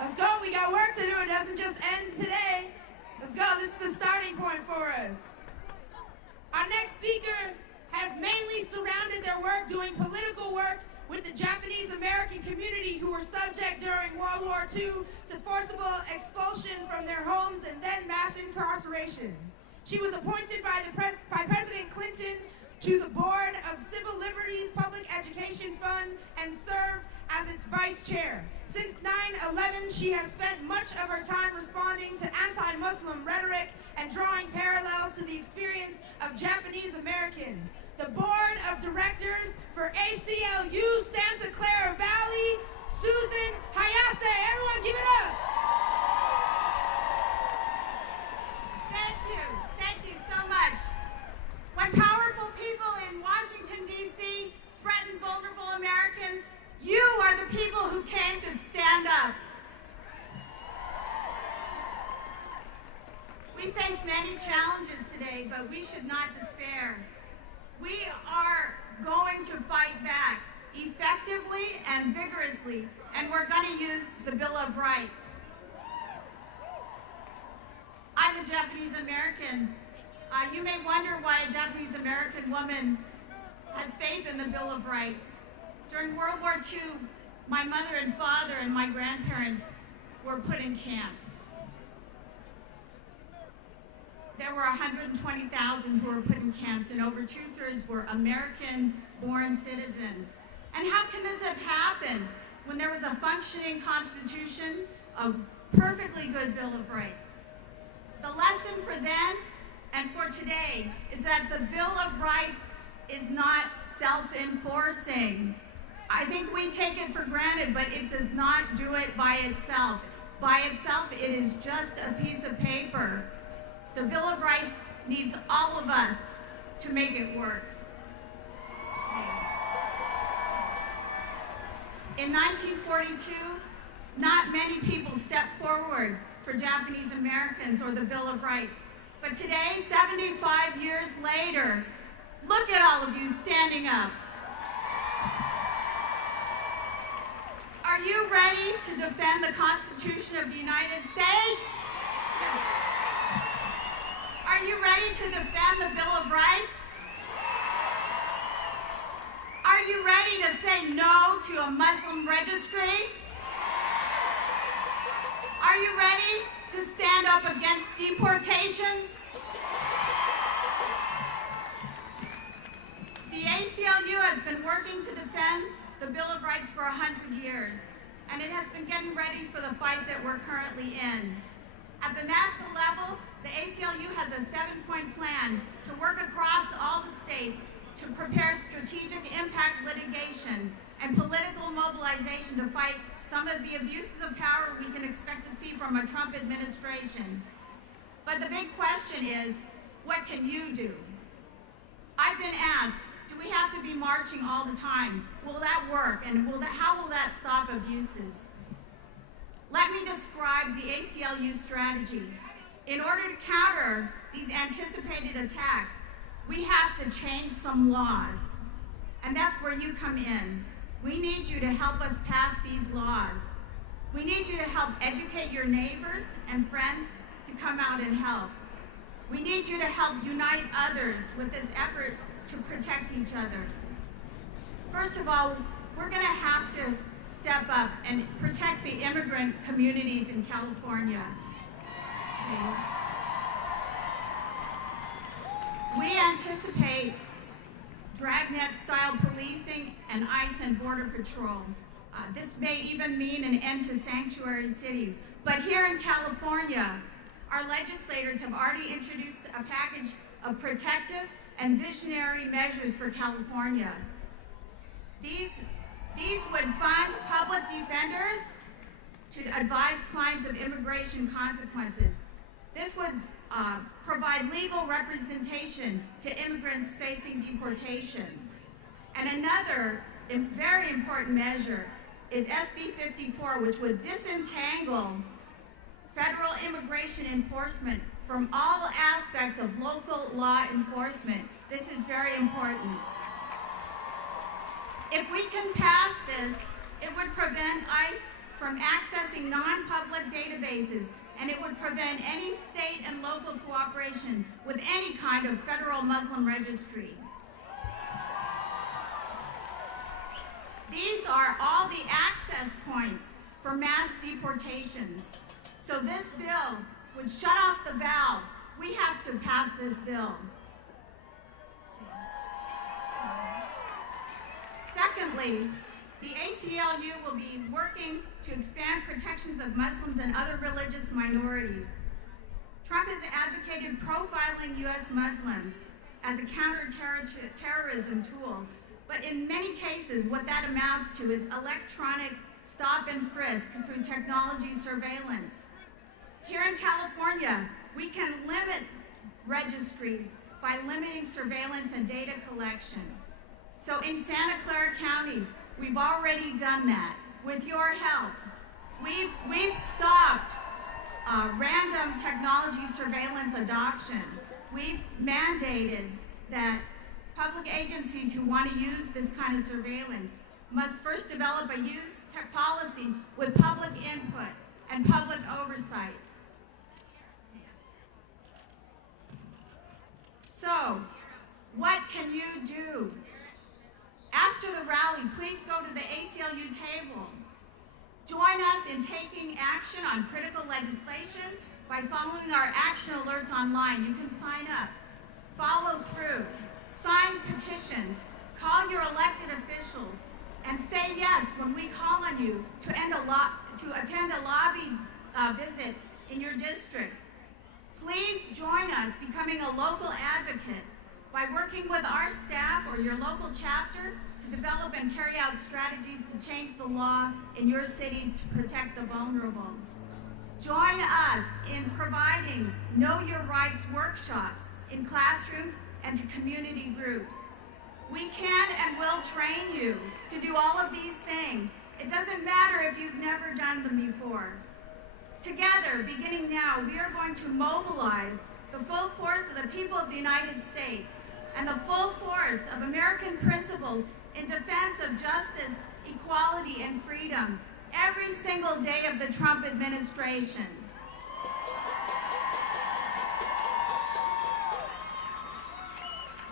Let's go. We got work to do. It doesn't just end today. Let's go. This is the starting point for us. Our next speaker has mainly surrounded their work doing political work with the Japanese American community who were subject during World War II to forcible expulsion from their homes and then mass incarceration. She was appointed by President Clinton to the board of Civil Liberties Public Education Fund and served as its vice chair. Since 9/11, she has spent much of her time responding to anti-Muslim rhetoric and drawing parallels to the experience of Japanese Americans. The board of directors for ACLU Santa Clara Valley, Susan Hayase. Everyone give it up. Thank you so much. When powerful people in Washington, D.C. threaten vulnerable Americans, you are the people who came to stand up. We face many challenges today, but we should not despair. We are going to fight back effectively and vigorously, and we're going to use the Bill of Rights. I'm a Japanese American. You may wonder why a Japanese American woman has faith in the Bill of Rights. During World War II, my mother and father and my grandparents were put in camps. There were 120,000 who were put in camps, and over 2/3 were American-born citizens. And how can this have happened when there was a functioning Constitution, a perfectly good Bill of Rights? The lesson for then and for today is that the Bill of Rights is not self-enforcing. I think we take it for granted, but it does not do it by itself. By itself, it is just a piece of paper. The Bill of Rights needs all of us to make it work. In 1942, not many people stepped forward for Japanese Americans or the Bill of Rights. But today, 75 years later, look at all of you standing up. Are you ready to defend the Constitution of the United States? Are you ready to defend the Bill of Rights? Are you ready to say no to a Muslim registry? Are you ready to stand up against deportations? The ACLU has been working to defend the Bill of Rights for 100 years, and it has been getting ready for the fight that we're currently in. At the national level, the ACLU has a 7-point plan to work across all the states to prepare strategic impact litigation and political mobilization to fight some of the abuses of power we can expect to see from a Trump administration. But the big question is, what can you do? I've been asked, do we have to be marching all the time? Will that work? And how will that stop abuses? Let me describe the ACLU strategy. In order to counter these anticipated attacks, we have to change some laws. And that's where you come in. We need you to help us pass these laws. We need you to help educate your neighbors and friends to come out and help. We need you to help unite others with this effort to protect each other. First of all, we're going to have to step up and protect the immigrant communities in California. We anticipate dragnet-style policing and ICE and Border Patrol. This may even mean an end to sanctuary cities. But here in California, our legislators have already introduced a package of protective and visionary measures for California. These would fund public defenders to advise clients of immigration consequences. This would provide legal representation to immigrants facing deportation. And another very important measure is SB 54, which would disentangle federal immigration enforcement from all aspects of local law enforcement. This is very important. If we can pass this, it would prevent ICE from from accessing non-public databases, and it would prevent any state and local cooperation with any kind of federal Muslim registry. These are all the access points for mass deportations. So this bill would shut off the valve. We have to pass this bill. Secondly, the ACLU will be working to expand protections of Muslims and other religious minorities. Trump has advocated profiling U.S. Muslims as a counterterrorism tool, but in many cases, what that amounts to is electronic stop and frisk through technology surveillance. Here in California, we can limit registries by limiting surveillance and data collection. So in Santa Clara County, we've already done that with your help. We've stopped random technology surveillance adoption. We've mandated that public agencies who want to use this kind of surveillance must first develop a use policy with public input and public oversight. So, what can you do? After the rally, please go to the ACLU table. Join us in taking action on critical legislation by following our action alerts online. You can sign up, follow through, sign petitions, call your elected officials, and say yes when we call on you to attend a lobby visit in your district. Please join us becoming a local advocate by working with our staff or your local chapter to develop and carry out strategies to change the law in your cities to protect the vulnerable. Join us in providing Know Your Rights workshops in classrooms and to community groups. We can and will train you to do all of these things. It doesn't matter if you've never done them before. Together, beginning now, we are going to mobilize the full force of the people of the United States and the full force of American principles in defense of justice, equality, and freedom every single day of the Trump administration.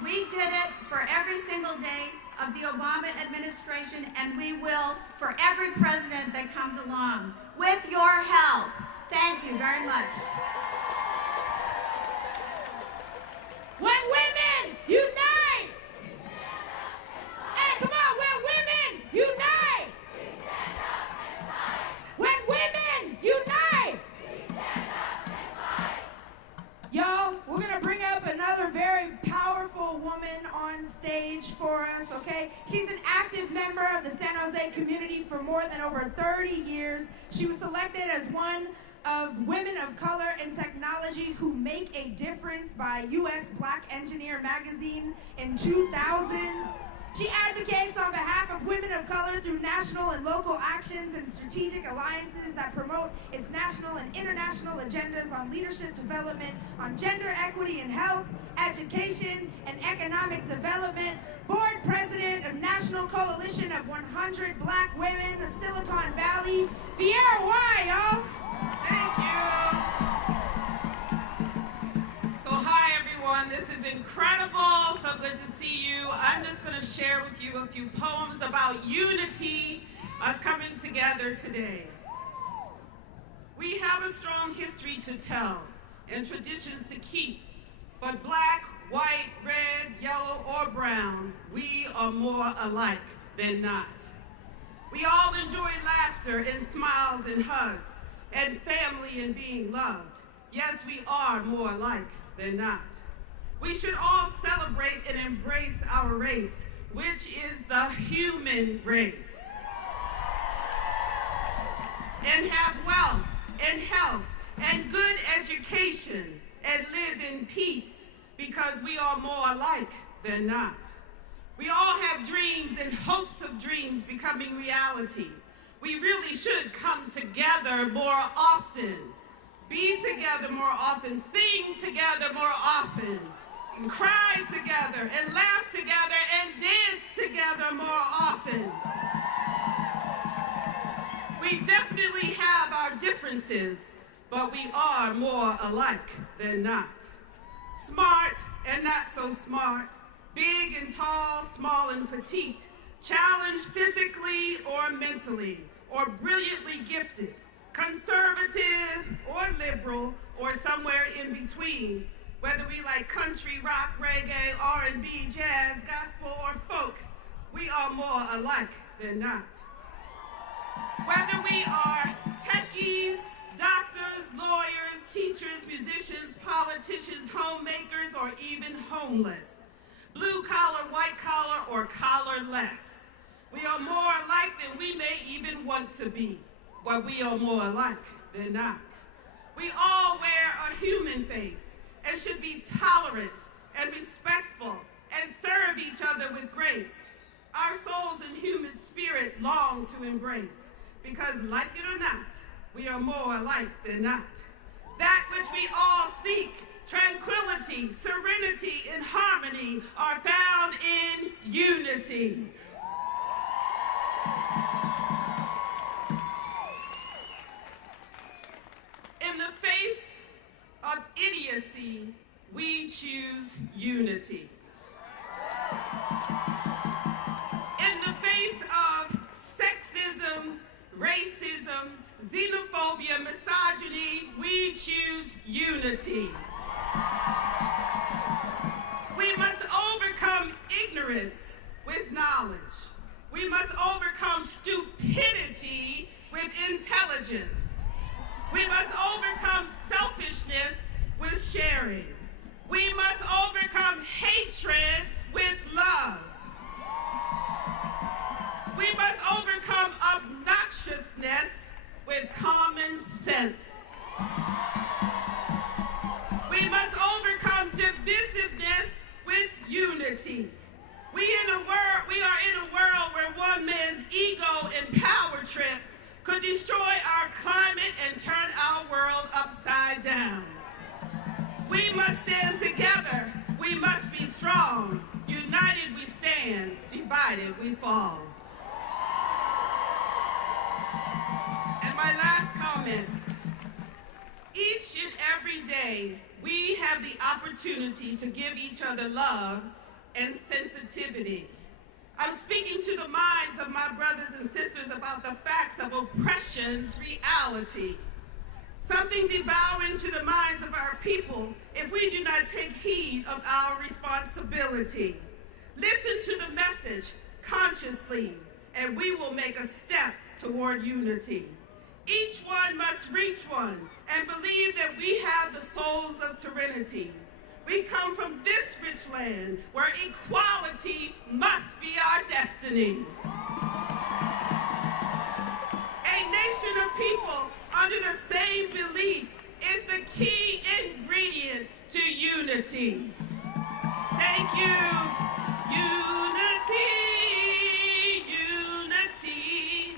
We did it for every single day of the Obama administration, and we will for every president that comes along. With your help. Thank you very much. When women unite! Hey, come on, when women unite! When women unite! Yo, we're gonna bring up another very powerful woman on stage for us, okay? She's an active member of the San Jose community for more than over 30 years. She was selected as one of Women of Color in Technology Who Make a Difference by U.S. Black Engineer magazine in 2000. She advocates on behalf of women of color through national and local actions and strategic alliances that promote its national and international agendas on leadership development, on gender equity in health, education, and economic development. Board President of National Coalition of 100 Black Women of Silicon Valley, Viera Y, y'all. Thank you. So hi everyone, this is incredible, so good to see you. I'm just going to share with you a few poems about unity, us coming together today. We have a strong history to tell and traditions to keep, but black, white, red, yellow, or brown, we are more alike than not. We all enjoy laughter and smiles and hugs, and family and being loved. Yes, we are more alike than not. We should all celebrate and embrace our race, which is the human race. And have wealth and health and good education and live in peace, because we are more alike than not. We all have dreams and hopes of dreams becoming reality. We really should come together more often, be together more often, sing together more often, and cry together, and laugh together, and dance together more often. We definitely have our differences, but we are more alike than not. Smart and not so smart, big and tall, small and petite, challenged physically or mentally, or brilliantly gifted, conservative or liberal, or somewhere in between, whether we like country, rock, reggae, R&B, jazz, gospel, or folk, we are more alike than not. Whether we are techies, doctors, lawyers, teachers, musicians, politicians, homemakers, or even homeless, blue collar, white collar, or collarless, we are more alike than we may even want to be, but we are more alike than not. We all wear a human face and should be tolerant and respectful and serve each other with grace. Our souls and human spirit long to embrace, because like it or not, we are more alike than not. That which we all seek, tranquility, serenity, and harmony, are found in unity. In the face of idiocy, we choose unity. In the face of sexism, racism, xenophobia, misogyny, we choose unity. We must overcome ignorance with knowledge. We must overcome stupidity with intelligence. We must overcome selfishness with sharing. We must overcome hatred with love. We must overcome obnoxiousness with common sense. We must overcome divisiveness with unity. We are in a world where one man's ego and power trip could destroy our climate and turn our world upside down. We must stand together. We must be strong. United we stand, divided we fall. And my last comments. Each and every day, we have the opportunity to give each other love and sensitivity. I'm speaking to the minds of my brothers and sisters about the facts of oppression's reality. Something devouring to the minds of our people if we do not take heed of our responsibility. Listen to the message consciously, and we will make a step toward unity. Each one must reach one and believe that we have the souls of serenity. We come from this rich land where equality must be our destiny. A nation of people under the same belief is the key ingredient to unity. Thank you. Unity, unity.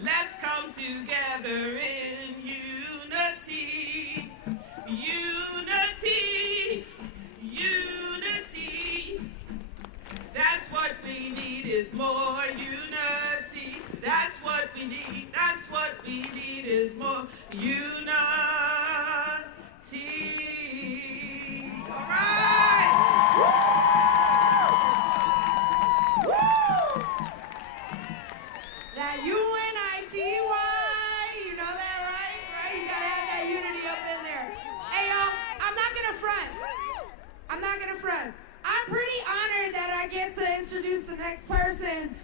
Let's come together in unity. Unity, unity. That's what we need is more unity. That's what we need. That's what we need is more unity. All right. Woo! That UNITY, you know that, right? Right? You gotta have that unity up in there. Hey, y'all, I'm not gonna front. I'm pretty honored that I get to introduce the next person.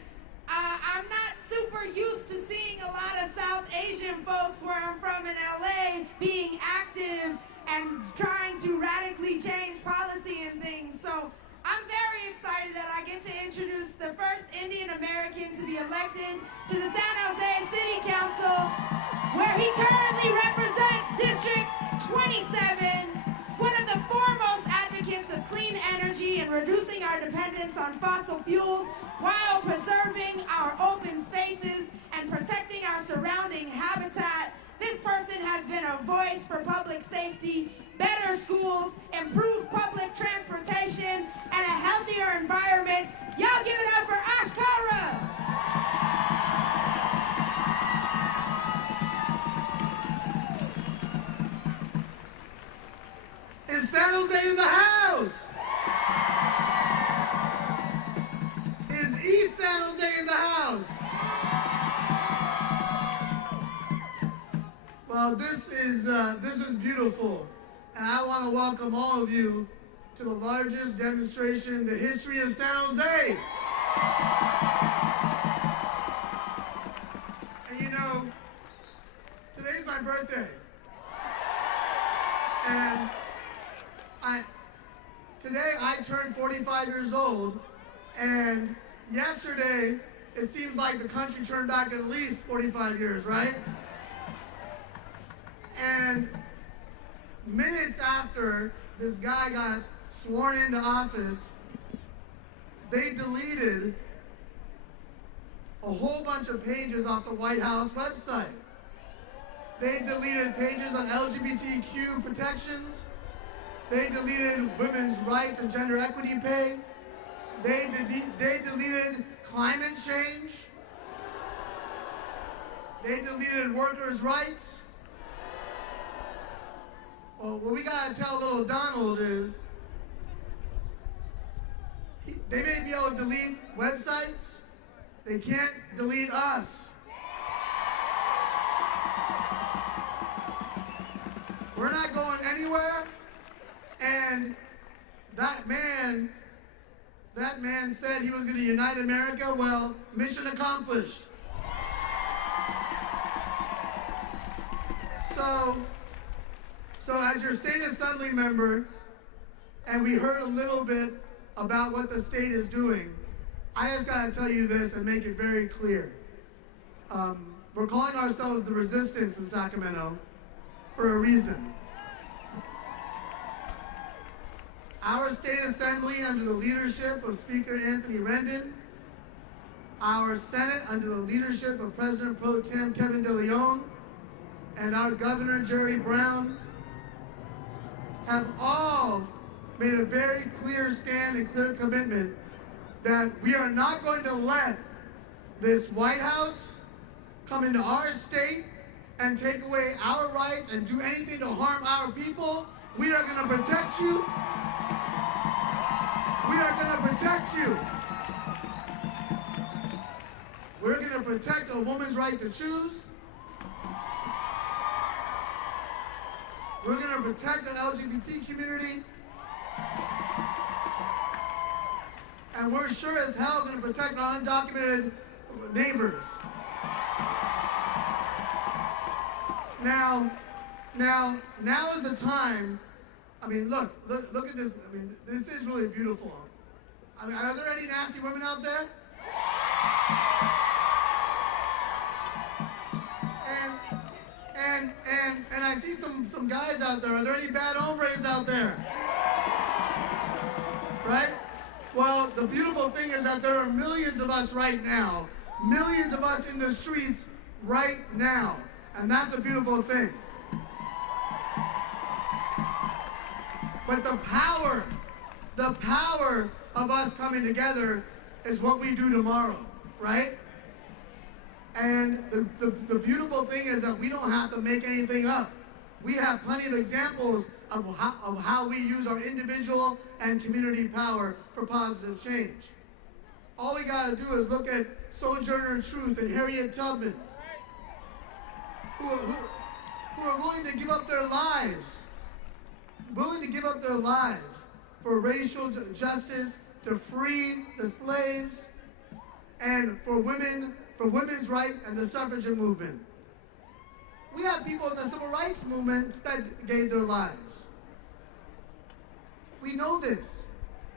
I'm not super used to seeing a lot of South Asian folks where I'm from in LA being active and trying to radically change policy and things. So I'm very excited that I get to introduce the first Indian American to be elected to the San Jose City Council, where he currently represents District 27, one of the foremost advocates of clean energy and reducing our dependence on fossil fuels while preserving our open spaces and protecting our surrounding habitat. This person has been a voice for public safety, better schools, improved public transportation, and a healthier environment. Y'all give it up for Ash Kara. Is San Jose in the house? Is East San Jose in the house? Well, this is beautiful, and I want to welcome all of you to the largest demonstration in the history of San Jose. And you know, today's my birthday, and today I turned 45 years old, and yesterday it seems like the country turned back at least 45 years, right? And minutes after this guy got sworn into office, they deleted a whole bunch of pages off the White House website. They deleted pages on LGBTQ protections. They deleted women's rights and gender equity pay. They deleted climate change. They deleted workers' rights. Well, what we gotta tell little Donald is, they may be able to delete websites, they can't delete us. We're not going anywhere, and that man said he was gonna unite America. Well, mission accomplished. So as your state assembly member, and we heard a little bit about what the state is doing, I just gotta tell you this and make it very clear. We're calling ourselves the Resistance in Sacramento for a reason. Our state assembly under the leadership of Speaker Anthony Rendon, our Senate under the leadership of President Pro Tem Kevin De Leon, and our Governor Jerry Brown have all made a very clear stand and clear commitment that we are not going to let this White House come into our state and take away our rights and do anything to harm our people. We are going to protect you. We are going to protect you. We're going to protect a woman's right to choose. We're going to protect the LGBT community. And we're sure as hell going to protect our undocumented neighbors. Now is the time. I mean, look at this. I mean, this is really beautiful. I mean, are there any nasty women out there? And I see some guys out there. Are there any bad hombres out there? Right? Well, the beautiful thing is that there are millions of us right now. Millions of us in the streets right now. And that's a beautiful thing. But the power of us coming together is what we do tomorrow, right? And the beautiful thing is that we don't have to make anything up. We have plenty of examples of how we use our individual and community power for positive change. All we gotta do is look at Sojourner Truth and Harriet Tubman, who are willing to give up their lives, for racial justice, to free the slaves, and for women's rights and the suffragette movement. We have people in the civil rights movement that gave their lives. We know this.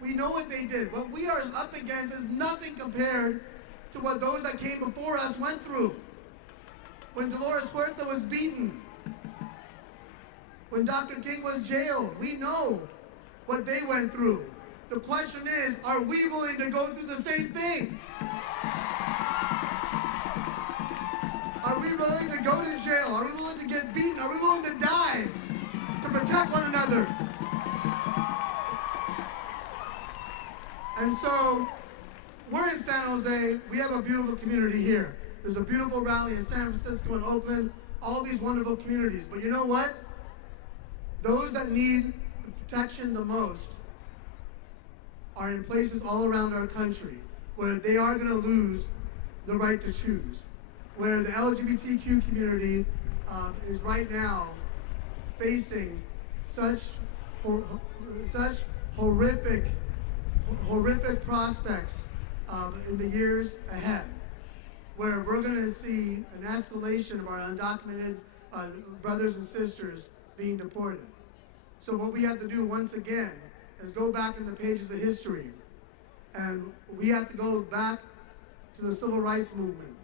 We know what they did. What we are up against is nothing compared to what those that came before us went through. When Dolores Huerta was beaten, when Dr. King was jailed, we know what they went through. The question is, are we willing to go through the same thing? Are we willing to go to jail? Are we willing to get beaten? Are we willing to die to protect one another? And so, we're in San Jose. We have a beautiful community here. There's a beautiful rally in San Francisco and Oakland, all these wonderful communities. But you know what? Those that need the protection the most are in places all around our country where they are going to lose the right to choose, where the LGBTQ community is right now facing such horrific prospects in the years ahead, where we're going to see an escalation of our undocumented brothers and sisters being deported. So what we have to do once again is go back in the pages of history, and we have to go back to the civil rights movement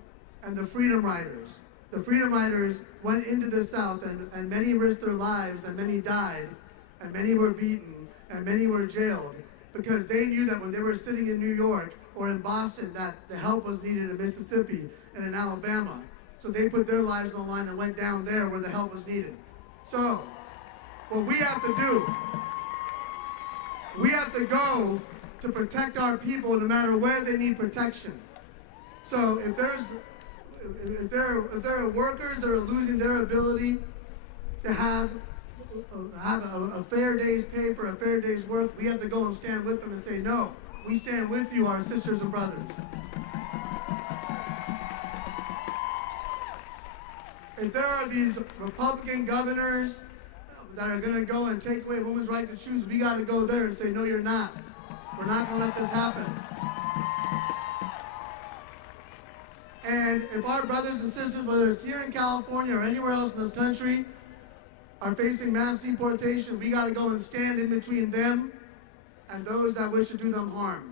and the freedom riders. The freedom riders went into the South, and many risked their lives, and many died, and many were beaten, and many were jailed, because they knew that when they were sitting in New York or in Boston, that the help was needed in Mississippi and in Alabama. So they put their lives on the line and went down there where the help was needed. So what we have to do, we have to go to protect our people no matter where they need protection. So if there are workers that are losing their ability to have a fair day's pay for a fair day's work, we have to go and stand with them and say, no, we stand with you, our sisters and brothers. If there are these Republican governors that are going to go and take away women's right to choose, we got to go there and say, no, you're not. We're not going to let this happen. And if our brothers and sisters, whether it's here in California or anywhere else in this country, are facing mass deportation, we got to go and stand in between them and those that wish to do them harm.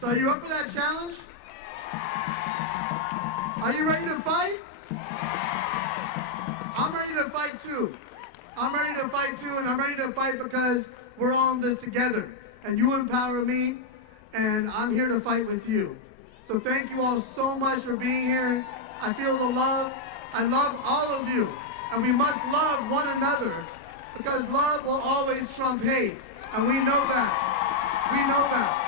So are you up for that challenge? Are you ready to fight? I'm ready to fight too. I'm ready to fight too, and I'm ready to fight because we're all in this together. And you empower me, and I'm here to fight with you. So thank you all so much for being here. I feel the love. I love all of you. And we must love one another, because love will always trump hate. And we know that. We know that.